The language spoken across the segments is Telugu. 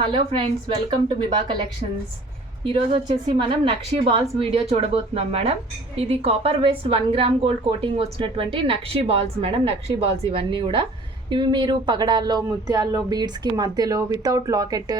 Hello friends, welcome to Biba collections. ఈరోజు వచ్చేసి మనం నక్షీ బాల్స్ వీడియో చూడబోతున్నాం మేడం. ఇది copper based 1 gram gold coating వచ్చినటువంటి nakshi balls madam. Nakshi balls ఇవన్నీ కూడా ఇవి మీరు పగడాల్లో, ముత్యాల్లో, బీడ్స్కి మధ్యలో వితౌట్ లాకెట్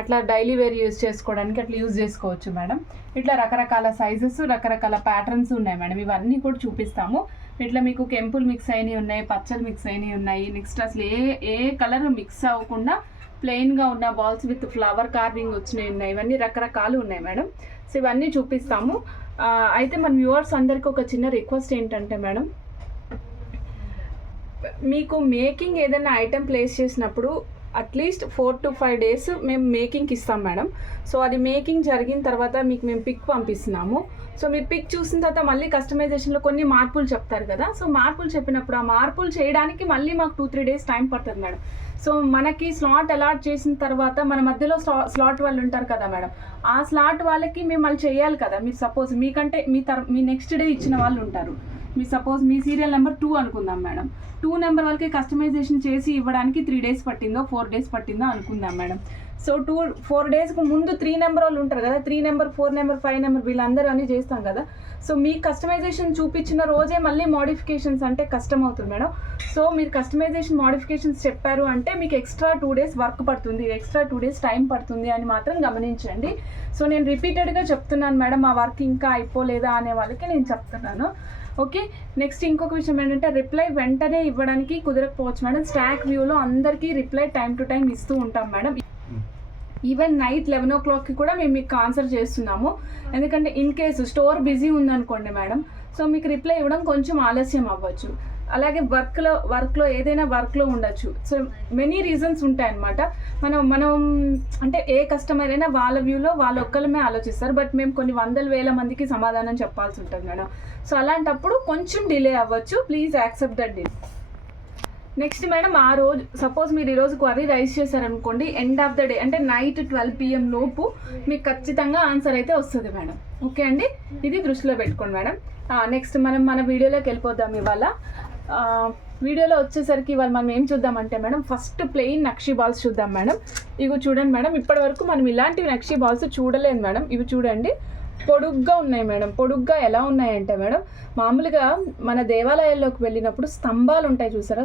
అట్లా డైలీ వేర్ యూజ్ చేసుకోవడానికి అట్లా యూజ్ చేసుకోవచ్చు మేడం. ఇట్లా రకరకాల సైజెస్, రకరకాల ప్యాటర్న్స్ ఉన్నాయి మేడం. ఇవన్నీ కూడా చూపిస్తాము. ఇట్లా మీకు కెంపుల్ మిక్స్ అయినవి ఉన్నాయి, పచ్చలు మిక్స్ అయినవి ఉన్నాయి. నెక్స్ట్ అసలు ఏ కలర్ మిక్స్ అవ్వకుండా ప్లెయిన్గా ఉన్న బాల్స్ విత్ ఫ్లవర్ కార్వింగ్ వచ్చినాయి ఉన్నాయి. ఇవన్నీ రకరకాలు ఉన్నాయి మేడం. సో ఇవన్నీ చూపిస్తాము. అయితే మన వ్యూవర్స్ అందరికీ ఒక చిన్న రిక్వెస్ట్ ఏంటంటే మేడం, మీకు మేకింగ్ ఏదైనా ఐటెం ప్లేస్ చేసినప్పుడు అట్లీస్ట్ 4 to 5 days మేము మేకింగ్కి ఇస్తాం మేడం. సో అది మేకింగ్ జరిగిన తర్వాత మీకు మేము పిక్ పంపిస్తున్నాము. సో మీరు పిక్ చూసిన తర్వాత మళ్ళీ కస్టమైజేషన్లో కొన్ని మార్పులు చెప్తారు కదా. సో మార్పులు చెప్పినప్పుడు ఆ మార్పులు చేయడానికి మళ్ళీ మాకు 2-3 days టైం పడుతుంది మేడం. సో మనకి స్లాట్ అలాట్ చేసిన తర్వాత మన మధ్యలో స్లాట్ వాళ్ళు ఉంటారు కదా మేడం, ఆ స్లాట్ వాళ్ళకి మేము మళ్ళీ చేయాలి కదా. మీరు సపోజ్ మీకంటే మీ నెక్స్ట్ డే ఇచ్చిన వాళ్ళు ఉంటారు. మీ సపోజ్ మీ సీరియల్ నెంబర్ 2 అనుకుందాం మేడం. 2 నెంబర్ వాళ్ళకి కస్టమైజేషన్ చేసి ఇవ్వడానికి 3 days పట్టిందో 4 days పట్టిందో అనుకుందాం మేడం. సో 4 daysకు ముందు 3 నెంబర్ వాళ్ళు ఉంటారు కదా, 3 నెంబర్, 4 నెంబర్, 5 నెంబర్ వీళ్ళందరూ అన్నీ చేస్తాం కదా. సో మీ కస్టమైజేషన్ చూపించిన రోజే మళ్ళీ మోడిఫికేషన్స్ అంటే కష్టం అవుతుంది మేడం. సో మీరు కస్టమైజేషన్ మోడిఫికేషన్స్ చెప్పారు అంటే మీకు ఎక్స్ట్రా 2 days వర్క్ పడుతుంది, ఎక్స్ట్రా 2 days టైం పడుతుంది అని మాత్రం గమనించండి. సో నేను రిపీటెడ్గా చెప్తున్నాను మేడం, ఆ వర్క్ ఇంకా అయిపోలేదా అనే వాళ్ళకి నేను చెప్తున్నాను. ఓకే, నెక్స్ట్ ఇంకొక విషయం ఏంటంటే రిప్లై వెంటనే ఇవ్వడానికి కుదరకపోవచ్చు మేడం. స్టాక్ వ్యూలో అందరికీ రిప్లై టైం టు టైం ఇస్తూ ఉంటాం మేడం. ఈవెన్ నైట్ 11 o'clockకి కూడా మేము మీకు ఆన్సర్ చేస్తున్నాము. ఎందుకంటే ఇన్ కేసు స్టోర్ బిజీ ఉందనుకోండి మేడం, సో మీకు రిప్లై ఇవ్వడం కొంచెం ఆలస్యం అవ్వచ్చు. అలాగే వర్క్లో ఏదైనా వర్క్లో ఉండొచ్చు. సో మెనీ రీజన్స్ ఉంటాయన్నమాట. మనం అంటే ఏ కస్టమర్ అయినా వాళ్ళ వ్యూలో వాళ్ళ ఒక్కళ్ళమే ఆలోచిస్తారు. బట్ మేము కొన్ని 100,000 మందికి సమాధానం చెప్పాల్సి ఉంటుంది మేడం. సో అలాంటప్పుడు కొంచెం డిలే అవ్వచ్చు. Please accept that delay. Next madam, ఆ రోజు సపోజ్ మీరు ఈరోజు క్వరీ రైజ్ చేశారనుకోండి, ఎండ్ ఆఫ్ ద డే అంటే నైట్ 12 PM లోపు మీకు ఖచ్చితంగా ఆన్సర్ అయితే వస్తుంది మేడం. ఓకే అండి, ఇది దృష్టిలో పెట్టుకోండి మేడం. నెక్స్ట్ మన వీడియోలోకి వెళ్ళిపోదాం. ఇవాళ వీడియోలో వచ్చేసరికి ఇవాళ మనం ఏం చూద్దామంటే madam, first plain nakshi balls చూద్దాం మేడం. ఇవి చూడండి మేడం, ఇప్పటి వరకు మనం ఇలాంటివి నక్షీ బాల్స్ చూడలేదు మేడం. ఇవి చూడండి, పొడుగ్గా ఉన్నాయి మేడం. పొడుగ్గా ఎలా ఉన్నాయంటే మేడం, మామూలుగా మన దేవాలయాల్లోకి వెళ్ళినప్పుడు స్తంభాలు ఉంటాయి చూసారా,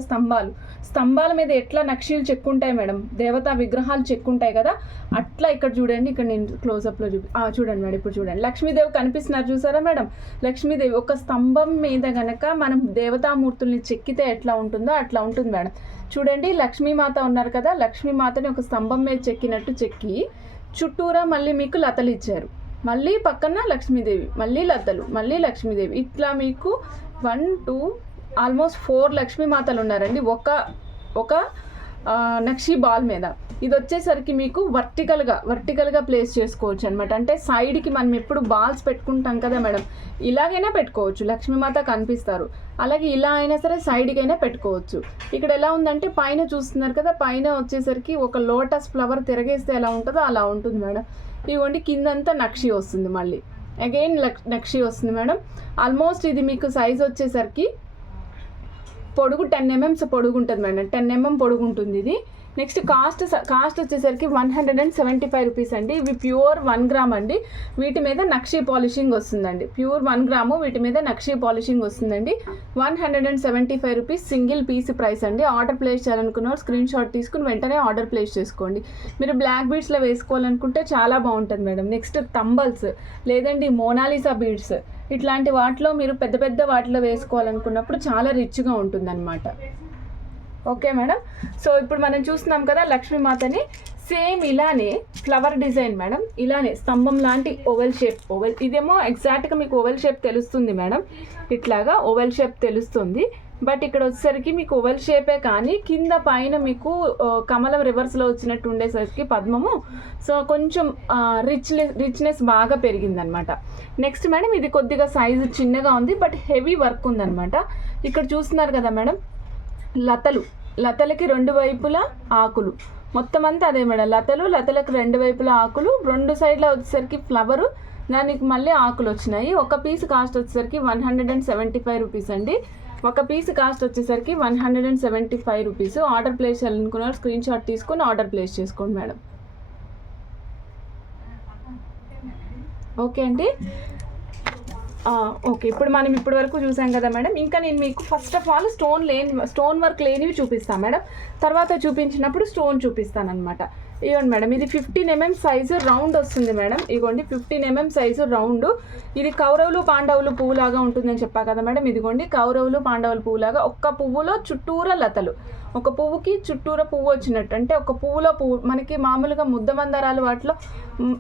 స్తంభాల మీద ఎట్లా నక్షీలు చెక్కుంటాయి మేడం, దేవతా విగ్రహాలు చెక్కుంటాయి కదా, అట్లా ఇక్కడ చూడండి. ఇక్కడ నేను క్లోజప్లో చూడండి మేడం. ఇప్పుడు చూడండి, లక్ష్మీదేవి కనిపిస్తున్నారు చూసారా మేడం. లక్ష్మీదేవి ఒక స్తంభం మీద గనక మనం దేవతామూర్తుల్ని చెక్కితే ఎట్లా ఉంటుందో అట్లా ఉంటుంది మేడం. చూడండి, లక్ష్మీమాత ఉన్నారు కదా, లక్ష్మీమాతని ఒక స్తంభం మీద చెక్కినట్టు చెక్కి చుట్టూరా మళ్ళీ మీకు లతలు ఇచ్చారు. మళ్ళీ పక్కన లక్ష్మీదేవి, మళ్ళీ లతలు, మళ్ళీ లక్ష్మీదేవి, ఇట్లా మీకు 1, 2 ఆల్మోస్ట్ 4 లక్ష్మీమాతలు ఉన్నారండి ఒక నక్షీ బాల్ మీద. ఇది వచ్చేసరికి మీకు వర్టికల్గా ప్లేస్ చేసుకోవచ్చు అనమాట. అంటే సైడ్కి మనం ఎప్పుడు బాల్స్ పెట్టుకుంటాం కదా మేడం, ఇలాగైనా పెట్టుకోవచ్చు, లక్ష్మీమాత కనిపిస్తారు. అలాగే ఇలా అయినా సరే సైడ్కి అయినా పెట్టుకోవచ్చు. ఇక్కడ ఎలా ఉందంటే పైన చూస్తున్నారు కదా, పైన వచ్చేసరికి ఒక లోటస్ ఫ్లవర్ తిరగేస్తే ఎలా ఉంటుందో అలా ఉంటుంది మేడం. ఇవ్వండి, కిందంతా నక్షి వస్తుంది, మళ్ళీ అగైన్ నక్షి వస్తుంది మేడం. ఆల్మోస్ట్ ఇది మీకు సైజ్ వచ్చేసరికి పొడుగు 10 mm పొడుగు ఉంటుంది మేడం. 10 mm పొడుగు ఉంటుంది ఇది. నెక్స్ట్ కాస్ట్ వచ్చేసరికి 175 రూపీస్ అండి. ఇవి ప్యూర్ 1 గ్రామ్ అండి. వీటి మీద నక్షీ పాలిషింగ్ వస్తుందండి. ప్యూర్ 1 గ్రాము, వీటి మీద నక్షీ పాలిషింగ్ వస్తుందండి. 175 రూపీస్ సింగిల్ పీస్ ప్రైస్ అండి. ఆర్డర్ ప్లేస్ చేయాలనుకున్న స్క్రీన్ షాట్ తీసుకుని వెంటనే ఆర్డర్ ప్లేస్ చేసుకోండి. మీరు బ్లాక్ బీడ్స్లో వేసుకోవాలనుకుంటే చాలా బాగుంటుంది మేడం. నెక్స్ట్ తంబల్స్, లేదండి మోనాలిసా బీడ్స్, ఇట్లాంటి వాటిలో మీరు పెద్ద వాటిలో వేసుకోవాలనుకున్నప్పుడు చాలా రిచ్గా ఉంటుంది అనమాట. Okay madam. సో ఇప్పుడు మనం చూస్తున్నాం కదా లక్ష్మీమాతని, సేమ్ ఇలానే ఫ్లవర్ డిజైన్ మేడం. ఇలానే స్తంభం లాంటి ఓవెల్ షేప్, ఇదేమో ఎగ్జాక్ట్గా మీకు ఓవెల్ షేప్ తెలుస్తుంది మేడం. ఇట్లాగా ఓవెల్ షేప్ తెలుస్తుంది. బట్ ఇక్కడ వచ్చేసరికి మీకు ఓవెల్ షేపే కానీ కింద పైన మీకు కమలం రివర్స్లో వచ్చినట్టు ఉండేసరికి పద్మము, సో కొంచెం రిచ్నెస్ బాగా పెరిగిందనమాట. నెక్స్ట్ మేడం, ఇది కొద్దిగా సైజు చిన్నగా ఉంది బట్ హెవీ వర్క్ ఉందన్నమాట. ఇక్కడ చూస్తున్నారు కదా మేడం, లతలకి 2 వైపులా ఆకులు, మొత్తం అంతా అదే మేడం. లతలకు 2 వైపులా ఆకులు, 2 సైడ్లో వచ్చేసరికి ఫ్లవరు, దానికి మళ్ళీ ఆకులు వచ్చినాయి. ఒక పీస్ కాస్ట్ వచ్చేసరికి 175 రూపీస్ అండి. ఒక పీస్ కాస్ట్ వచ్చేసరికి 175 రూపీస్. ఆర్డర్ ప్లేస్ చేయాలనుకున్న స్క్రీన్ షాట్ తీసుకొని ఆర్డర్ ప్లేస్ చేసుకోండి మేడం. ఓకే అండి. ఓకే, ఇప్పుడు మనం ఇప్పటి వరకు చూసాం కదా మేడం. ఇంకా నేను మీకు first of all stone work లేనివి చూపిస్తాను మేడం. తర్వాత చూపించినప్పుడు స్టోన్ చూపిస్తాను అనమాట. ఇవ్వండి మేడం, ఇది 15 mm సైజు రౌండ్ వస్తుంది మేడం. ఇదిగోండి 15 mm సైజు రౌండ్. ఇది కౌరవులు పాండవులు పువ్వులాగా ఉంటుందని చెప్పా కదా మేడం. ఇదిగోండి కౌరవులు పాండవులు పువ్వులాగా ఒక్క పువ్వులో చుట్టూరా లతలు, ఒక పువ్వుకి చుట్టూరా పువ్వు వచ్చినట్టు. అంటే ఒక పువ్వులో పువ్వు, మనకి మామూలుగా ముద్దమందారాలు వాటిలో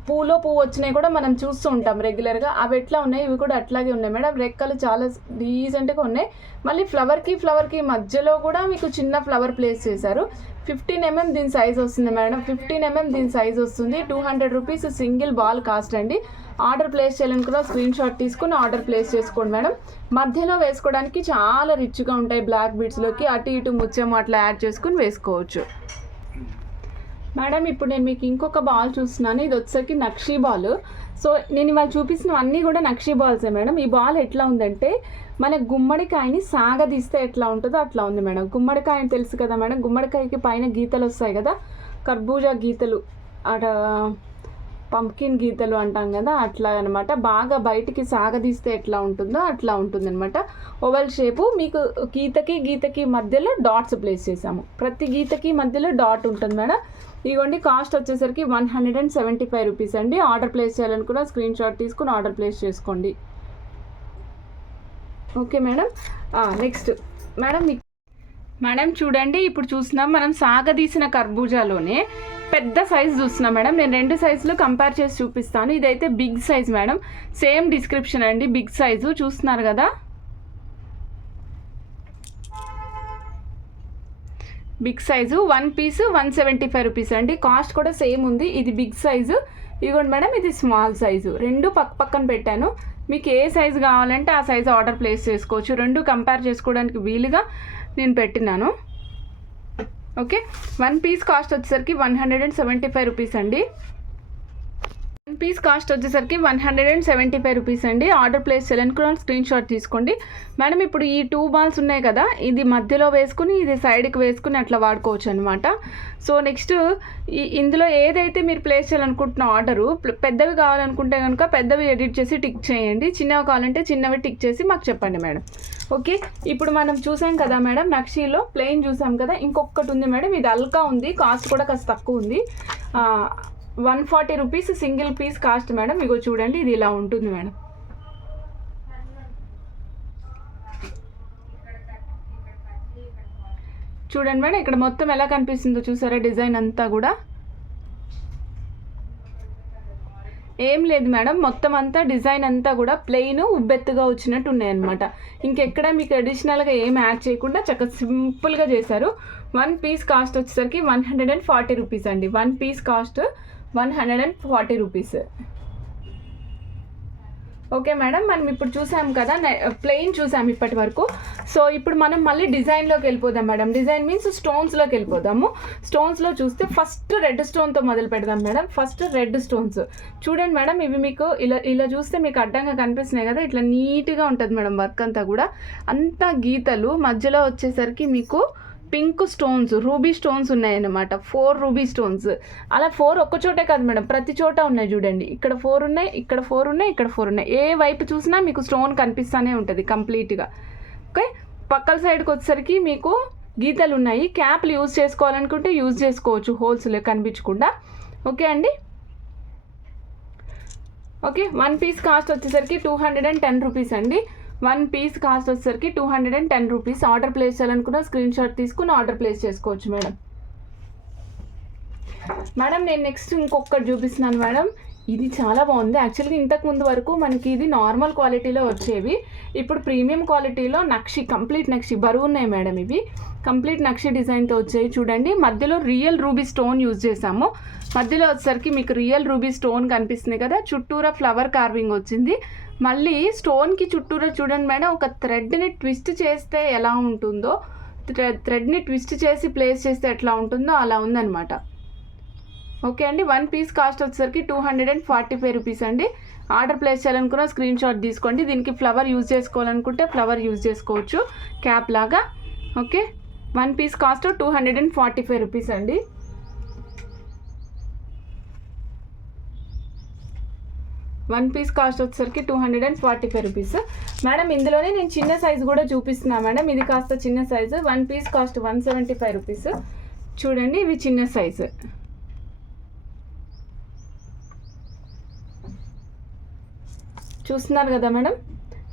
పువ్వులో పువ్వు వచ్చినాయి కూడా మనం చూస్తూ ఉంటాం రెగ్యులర్గా. అవి ఎట్లా ఉన్నాయి, ఇవి కూడా అట్లాగే ఉన్నాయి మేడం. రెక్కలు చాలా డీసెంట్గా ఉన్నాయి. మళ్ళీ ఫ్లవర్కి మధ్యలో కూడా మీకు చిన్న ఫ్లవర్ ప్లేస్ చేశారు. 15 mm దీని సైజ్ వస్తుంది మేడం. 15 mm దీని సైజ్ వస్తుంది. 200 రూపీస్ సింగిల్ బాల్ కాస్ట్ అండి. ఆర్డర్ ప్లేస్ చేయాలనుకున్న స్క్రీన్ షాట్ తీసుకుని ఆర్డర్ ప్లేస్ చేసుకోండి మేడం. మధ్యలో వేసుకోవడానికి చాలా రిచ్గా ఉంటాయి. బ్లాక్ బీడ్స్లోకి అటు ఇటు ముత్యం అట్లా యాడ్ చేసుకుని వేసుకోవచ్చు మేడం. ఇప్పుడు నేను మీకు ఇంకొక బాల్ చూస్తున్నాను. ఇది వచ్చేసరికి నక్షీ బాల్. సో నేను ఇవాళ చూపిస్తున్నవన్నీ కూడా నక్షీ బాల్సే మేడం. ఈ బాల్ ఎట్లా ఉందంటే, మన గుమ్మడికాయని సాగదీస్తే ఎట్లా ఉంటుందో అట్లా ఉంది మేడం. గుమ్మడికాయ తెలుసు కదా మేడం, గుమ్మడికాయకి పైన గీతలు వస్తాయి కదా, కర్బూజా గీతలు, అట పంప్కిన్ గీతలు అంటాం కదా, అట్లా అనమాట. బాగా బయటికి సాగదీస్తే ఎట్లా ఉంటుందో అట్లా ఉంటుంది అనమాట. Oval shape. మీకు గీతకి మధ్యలో డాట్స్ ప్లేస్ చేసాము. ప్రతి గీతకి మధ్యలో డాట్ ఉంటుంది మేడం. ఇదిగోండి కాస్ట్ వచ్చేసరికి 175 రూపీస్ అండి. ఆర్డర్ ప్లేస్ చేయాలనుకున్న స్క్రీన్ షాట్ తీసుకుని ఆర్డర్ ప్లేస్ చేసుకోండి. Okay madam. నెక్స్ట్ మేడం చూడండి, ఇప్పుడు చూస్తున్నాం మనం సాగదీసిన కర్బూజాలోనే పెద్ద సైజు చూస్తున్నాం మేడం. నేను 2 సైజులు కంపేర్ చేసి చూపిస్తాను. ఇదైతే big size madam. Same description అండి, బిగ్ సైజు చూస్తున్నారు కదా. బిగ్ సైజు 1 పీస్ 175 రూపీస్ అండి. కాస్ట్ కూడా సేమ్ ఉంది. ఇది బిగ్ సైజు, ఇదిగోండి మేడం ఇది స్మాల్ సైజు. రెండు పక్కన పెట్టాను. మీకు ఏ సైజు కావాలంటే ఆ సైజు ఆర్డర్ ప్లేస్ చేసుకోవచ్చు. రెండు కంపేర్ చేసుకోవడానికి వీలుగా నేను పెట్టినాను. ఓకే, 1 పీస్ కాస్ట్ వచ్చేసరికి 175 రూపీస్ అండి. 1 పీస్ కాస్ట్ వచ్చేసరికి 175 రూపీస్ అండి. ఆర్డర్ ప్లేస్ చేయాలనుకున్న స్క్రీన్ షాట్ తీసుకోండి మేడం. ఇప్పుడు ఈ 2 బాల్స్ ఉన్నాయి కదా, ఇది మధ్యలో వేసుకుని ఇది సైడ్కి వేసుకుని అట్లా వాడుకోవచ్చు అనమాట. సో నెక్స్ట్ ఇందులో ఏదైతే మీరు ప్లేస్ చేయాలనుకుంటున్న ఆర్డరు, పెద్దవి కావాలనుకుంటే కనుక పెద్దవి ఎడిట్ చేసి టిక్ చేయండి, చిన్నవి కావాలంటే చిన్నవి టిక్ చేసి మాకు చెప్పండి మేడం. ఓకే, ఇప్పుడు మనం చూసాం కదా మేడం, నక్షీలో ప్లెయిన్ చూసాం కదా. ఇంకొకటి ఉంది మేడం, ఇది అల్కా ఉంది, కాస్ట్ కూడా కాస్త తక్కువ ఉంది. 140 rupees single piece cost madam. ఇగో చూడండి, ఇది ఇలా ఉంటుంది మేడం. చూడండి మేడం, ఇక్కడ మొత్తం ఎలా కనిపిస్తుందో చూసారా, డిజైన్ అంతా కూడా. ఏం లేదు మేడం, మొత్తం అంతా డిజైన్ అంతా కూడా ప్లెయిన్ ఉబ్బెత్తుగా వచ్చినట్టు ఉన్నాయన్నమాట. ఇంకెక్కడ మీకు అడిషనల్గా ఏం యాడ్ చేయకుండా చక్కగా సింపుల్గా చేశారు. 1 పీస్ కాస్ట్ వచ్చేసరికి 140 రూపీస్ అండి. 1 piece cost 140 rupees. Okay madam, మనం ఇప్పుడు చూసాం కదా ప్లెయిన్ చూసాం ఇప్పటి వరకు. సో ఇప్పుడు మనం మళ్ళీ డిజైన్లోకి వెళ్ళిపోదాం మేడం. డిజైన్ మీన్స్ స్టోన్స్లోకి వెళ్ళిపోదాము. స్టోన్స్లో చూస్తే ఫస్ట్ రెడ్ స్టోన్తో మొదలు పెడదాం మేడం. ఫస్ట్ రెడ్ స్టోన్స్ చూడండి మేడం. ఇవి మీకు ఇలా చూస్తే మీకు అడ్డంగా కనిపిస్తున్నాయి కదా, ఇట్లా నీట్గా ఉంటుంది మేడం. వర్క్ అంతా కూడా అంతా గీతలు, మధ్యలో వచ్చేసరికి మీకు పింక్ స్టోన్స్, రూబీ స్టోన్స్ ఉన్నాయన్నమాట. 4 రూబీ స్టోన్స్. అలా 4 ఒక్క చోటే కాదు మేడం, ప్రతి చోట ఉన్నాయి చూడండి. ఇక్కడ 4 ఉన్నాయి, ఇక్కడ 4 ఉన్నాయి, ఇక్కడ 4 ఉన్నాయి. ఏ వైపు చూసినా మీకు స్టోన్ కనిపిస్తూనే ఉంటుంది కంప్లీట్గా. ఓకే, పక్కల సైడ్కి వచ్చేసరికి మీకు గీతలు ఉన్నాయి. క్యాప్లు యూజ్ చేసుకోవాలనుకుంటే యూజ్ చేసుకోవచ్చు, హోల్స్లో కనిపించకుండా. ఓకే అండి. ఓకే, 1 పీస్ కాస్ట్ వచ్చేసరికి 210 రూపీస్ అండి. 1 పీస్ కాస్ట్ వచ్చేసరికి 210 రూపీస్. ఆర్డర్ ప్లేస్ చేయాలనుకున్న స్క్రీన్ షాట్ తీసుకుని ఆర్డర్ ప్లేస్ చేసుకోవచ్చు మేడం. మేడం నేను నెక్స్ట్ ఇంకొకటి చూపిస్తున్నాను మేడం. ఇది చాలా బాగుంది. యాక్చువల్గా ఇంతకుముందు వరకు మనకి ఇది నార్మల్ క్వాలిటీలో వచ్చేవి. ఇప్పుడు ప్రీమియం క్వాలిటీలో నక్షి, కంప్లీట్ నక్షి బరువు ఉన్నాయి మేడం. ఇవి కంప్లీట్ నక్షి డిజైన్తో వచ్చాయి చూడండి. మధ్యలో రియల్ రూబీ స్టోన్ యూజ్ చేసాము. మధ్యలో వచ్చేసరికి మీకు రియల్ రూబీ స్టోన్ కనిపిస్తుంది కదా, చుట్టూరా ఫ్లవర్ కార్వింగ్ వచ్చింది. మళ్ళీ స్టోన్కి చుట్టూరా చూడండి మేడం, ఒక థ్రెడ్ని ట్విస్ట్ చేస్తే ఎలా ఉంటుందో, థ్రెడ్ని ట్విస్ట్ చేసి ప్లేస్ చేస్తే ఎట్లా ఉంటుందో అలా ఉందన్నమాట. ఓకే అండి. 1 పీస్ కాస్ట్ వచ్చేసరికి 245 రూపీస్ అండి. ఆర్డర్ ప్లేస్ చేయాలనుకున్న స్క్రీన్ షాట్ తీసుకోండి. దీనికి ఫ్లవర్ యూజ్ చేసుకోవాలనుకుంటే ఫ్లవర్ యూజ్ చేసుకోవచ్చు, క్యాప్ లాగా. ఓకే, 1 పీస్ కాస్ట్ 245 రూపీస్ అండి. 1 పీస్ కాస్ట్ వచ్చేసరికి 245 రూపీస్ మేడం. ఇందులోనే నేను చిన్న సైజు కూడా చూపిస్తున్నా మేడం. ఇది కాస్త చిన్న సైజు, 1 పీస్ కాస్ట్ 175 రూపీస్. చూడండి ఇవి చిన్న సైజు. చూస్తున్నారు కదా మేడం,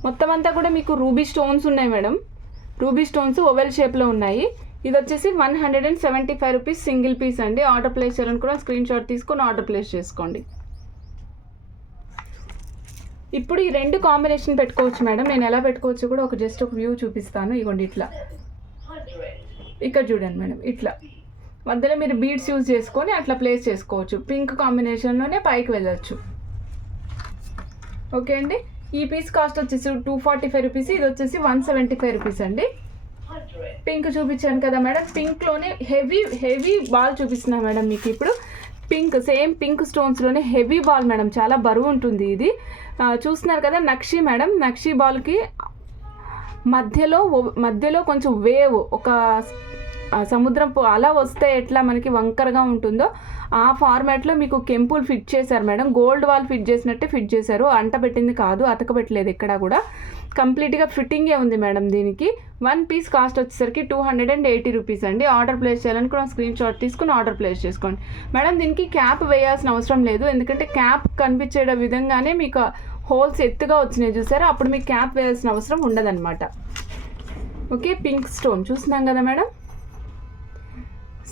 మొత్తం అంతా కూడా మీకు రూబీ స్టోన్స్ ఉన్నాయి మేడం. రూబీ స్టోన్స్ ఓవెల్ షేప్లో ఉన్నాయి. ఇది వచ్చేసి 175 రూపీస్ సింగిల్ పీస్ అండి. ఆర్డర్ ప్లేస్ చేయాలనుకున్న స్క్రీన్ షాట్ తీసుకొని ఆర్డర్ ప్లేస్ చేసుకోండి. ఇప్పుడు ఈ రెండు కాంబినేషన్ పెట్టుకోవచ్చు మేడం. నేను ఎలా పెట్టుకోవచ్చు కూడా జస్ట్ ఒక వ్యూ చూపిస్తాను. ఇగోండి ఇట్లా, ఇక్కడ చూడండి మేడం, ఇట్లా మధ్యలో మీరు బీడ్స్ యూజ్ చేసుకొని అట్లా ప్లేస్ చేసుకోవచ్చు. పింక్ కాంబినేషన్లోనే పైకి వెళ్ళచ్చు. ఓకే అండి. ఈ పీస్ కాస్ట్ వచ్చేసి 245 రూపీస్. ఇది వచ్చేసి 175 రూపీస్ అండి. పింక్ చూపించాను కదా మేడం, పింక్లోనే హెవీ బాల్ చూపిస్తున్నా మేడం మీకు. ఇప్పుడు పింక్, సేమ్ పింక్ స్టోన్స్లోనే హెవీ బాల్ మేడం, చాలా బరువు ఉంటుంది ఇది. చూస్తున్నారు కదా నక్షి మేడం. నక్షి బాల్కి మధ్యలో కొంచెం వేవ్, ఒక సముద్రం అలా వస్తే ఎట్లా మనకి వంకరగా ఉంటుందో ఆ ఫార్మాట్లో మీకు కెంపుల్ ఫిట్ చేశారు మేడం. గోల్డ్ వాల్ ఫిట్ చేసినట్టే ఫిట్ చేశారు. అంట పెట్టింది కాదు, అతకబెట్టలేదు ఎక్కడ కూడా. కంప్లీట్గా ఫిట్టింగే ఉంది మేడం దీనికి. 1 పీస్ కాస్ట్ వచ్చేసరికి 280 రూపీస్ అండి. ఆర్డర్ ప్లేస్ చేయాలనుకున్న స్క్రీన్ షాట్ తీసుకుని ఆర్డర్ ప్లేస్ చేసుకోండి మేడం. దీనికి క్యాప్ వేయాల్సిన అవసరం లేదు, ఎందుకంటే క్యాప్ కనిపించే విధంగానే మీకు హోల్స్ ఎత్తుగా వచ్చినాయి చూసారా, అప్పుడు మీకు క్యాప్ వేయాల్సిన అవసరం ఉండదన్నమాట. ఓకే, పింక్ స్టోన్ చూస్తున్నాం కదా మేడం.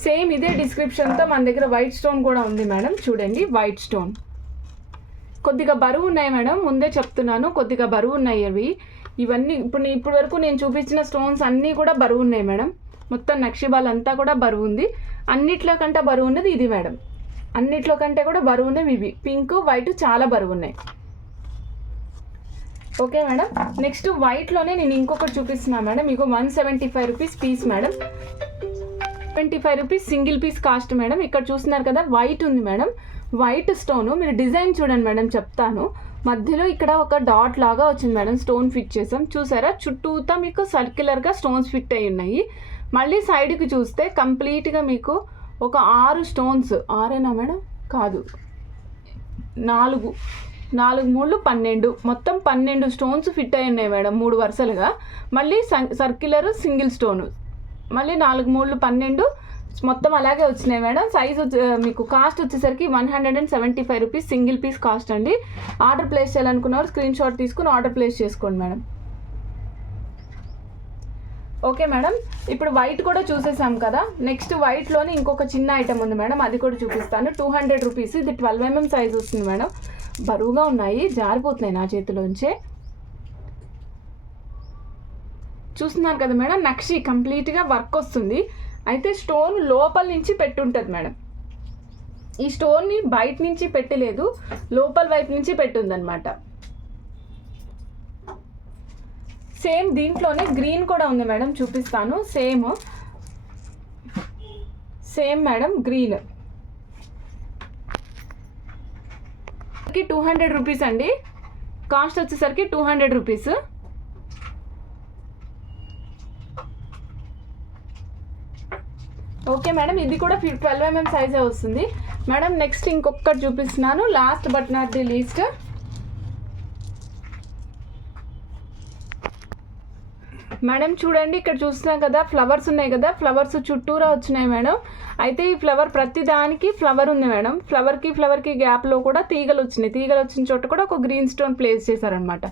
సేమ్ ఇదే డిస్క్రిప్షన్తో మన దగ్గర వైట్ స్టోన్ కూడా ఉంది మేడం. చూడండి వైట్ స్టోన్ కొద్దిగా బరువు ఉన్నాయి మేడం, ముందే చెప్తున్నాను, కొద్దిగా బరువు ఉన్నాయి అవి. ఇవన్నీ ఇప్పుడు వరకు నేను చూపించిన స్టోన్స్ అన్నీ కూడా బరువు ఉన్నాయి మేడం. మొత్తం నక్షిబాల్ అంతా కూడా బరువు ఉంది. అన్నిట్లో కంటే బరువు ఉన్నది ఇది మేడం. అన్నిట్లో కంటే కూడా బరువు ఉన్నవి ఇవి. పింక్ వైట్ చాలా బరువు ఉన్నాయి. Okay madam. నెక్స్ట్ వైట్లోనే నేను ఇంకొకటి చూపిస్తున్నాను మేడం. మీకు 175 rupees piece madam. 25 rupees single piece cost madam. ఇక్కడ చూస్తున్నారు కదా వైట్ ఉంది మేడం. వైట్ స్టోన్ మీరు డిజైన్ చూడండి మేడం, చెప్తాను. మధ్యలో ఇక్కడ ఒక డాట్ లాగా వచ్చింది మేడం, స్టోన్ ఫిట్ చేసాం చూసారా. చుట్టూతా మీకు సర్క్యులర్గా స్టోన్స్ ఫిట్ అయి ఉన్నాయి. మళ్ళీ సైడ్కి చూస్తే కంప్లీట్గా మీకు ఒక 6 స్టోన్స్, 6ఏనా మేడం? కాదు, 4 3 12, మొత్తం 12 స్టోన్స్ ఫిట్ అయి ఉన్నాయి మేడం, 3 వరుసలుగా. మళ్ళీ సర్క్యులర్ సింగిల్ స్టోను, మళ్ళీ 4 3 12 మొత్తం అలాగే వచ్చినాయి మేడం. సైజు మీకు కాస్ట్ వచ్చేసరికి 175 రూపీస్ సింగిల్ పీస్ కాస్ట్ అండి. ఆర్డర్ ప్లేస్ చేయాలనుకున్నవారు స్క్రీన్ షాట్ తీసుకుని ఆర్డర్ ప్లేస్ చేసుకోండి మేడం. Okay madam. ఇప్పుడు వైట్ కూడా చూసేసాం కదా. నెక్స్ట్ వైట్లోనే ఇంకొక చిన్న ఐటమ్ ఉంది మేడం, అది కూడా చూపిస్తాను. 200 రూపీస్. ఇది 12 mm సైజ్ వస్తుంది మేడం. బరువుగా ఉన్నాయి, జారిపోతున్నాయి నా చేతిలోంచే. చూస్తున్నారు కదా మేడం, నక్షి కంప్లీట్గా వర్క్ వస్తుంది. అయితే స్టోన్ లోపల నుంచి పెట్టుంటుంది మేడం. ఈ స్టోన్ని బయట నుంచి పెట్టలేదు, లోపల వైపు నుంచి పెట్టుందనమాట. సేమ్ దీంట్లోనే గ్రీన్ కూడా ఉంది మేడం, చూపిస్తాను. Same madam green. 200 రూపీస్ అండి. కాస్ట్ వచ్చేసరికి 200 రూపీస్. ఓకే మేడం, ఇది కూడా 12 mm సైజే వస్తుంది మేడం. నెక్స్ట్ ఇంకొకటి చూపిస్తున్నాను, last but not the least. Madam చూడండి, ఇక్కడ చూస్తున్నాం కదా ఫ్లవర్స్ ఉన్నాయి కదా, ఫ్లవర్స్ చుట్టూరా వచ్చినాయి మేడం. అయితే ఈ ఫ్లవర్ ప్రతి దానికి ఫ్లవర్ ఉంది మేడం. ఫ్లవర్కి గ్యాప్లో కూడా తీగలు వచ్చినాయి. తీగలు వచ్చిన చోట కూడా ఒక గ్రీన్ స్టోన్ ప్లేస్ చేశారనమాట.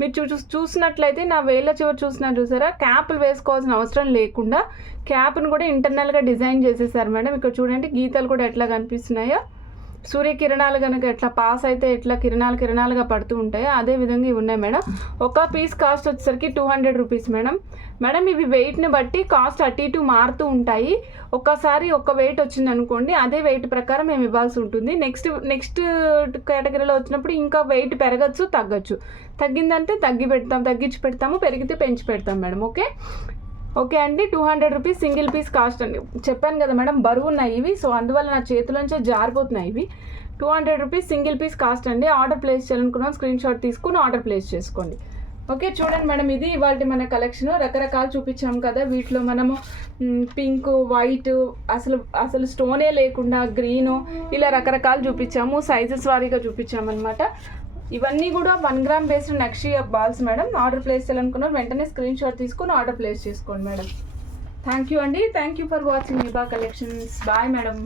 మీరు చూసినట్లయితే నా వేళ్ళ చివరి చూసారా, క్యాప్లు వేసుకోవాల్సిన అవసరం లేకుండా క్యాప్ను కూడా ఇంటర్నల్గా డిజైన్ చేసేసారు మేడం. ఇక్కడ చూడండి గీతలు కూడా ఎట్లా కనిపిస్తున్నాయో, సూర్యకిరణాలు కనుక ఎట్లా పాస్ అయితే ఎట్లా కిరణాలుగా పడుతూ ఉంటాయో అదే విధంగా ఇవి ఉన్నాయి మేడం. ఒక పీస్ కాస్ట్ వచ్చేసరికి 200 రూపీస్ మేడం. మేడం ఇవి వెయిట్ని బట్టి కాస్ట్ అటు ఇటు మారుతూ ఉంటాయి. ఒక్కసారి ఒక వెయిట్ వచ్చింది అనుకోండి, అదే వెయిట్ ప్రకారం మేము ఇవ్వాల్సి ఉంటుంది. నెక్స్ట్ కేటగిరీలో వచ్చినప్పుడు ఇంకా వెయిట్ పెరగచ్చు, తగ్గచ్చు. తగ్గిందంటే తగ్గించి పెడతాము, పెరిగితే పెంచి పెడతాం మేడం. ఓకే అండి. 200 రూపీస్ సింగిల్ పీస్ కాస్ట్ అండి. చెప్పాను కదా మేడం, బరువు ఉన్నాయి ఇవి, సో అందువల్ల నా చేతిలోంచే జారిపోతున్నాయి ఇవి. 200 రూపీస్ సింగిల్ పీస్ కాస్ట్ అండి. ఆర్డర్ ప్లేస్ చేయాలనుకున్నాం స్క్రీన్ షాట్ తీసుకుని ఆర్డర్ ప్లేస్ చేసుకోండి. ఓకే చూడండి మేడం, ఇది ఇవాళ మన కలెక్షన్. రకరకాలు చూపించాము కదా, వీటిలో మనము పింక్, వైట్, అసలు స్టోనే లేకుండా గ్రీను, ఇలా రకరకాలు చూపించాము. సైజెస్ వారీగా చూపించాము అనమాట. ఇవన్నీ కూడా 1 gram based nakshi balls madam. Order place చేయాలనుకున్నారు వెంటనే స్క్రీన్ షాట్ తీసుకొని ఆర్డర్ ప్లేస్ చేసుకోండి మేడం. థ్యాంక్ యూ అండి. Thank you for watching Biba collections. Bye madam.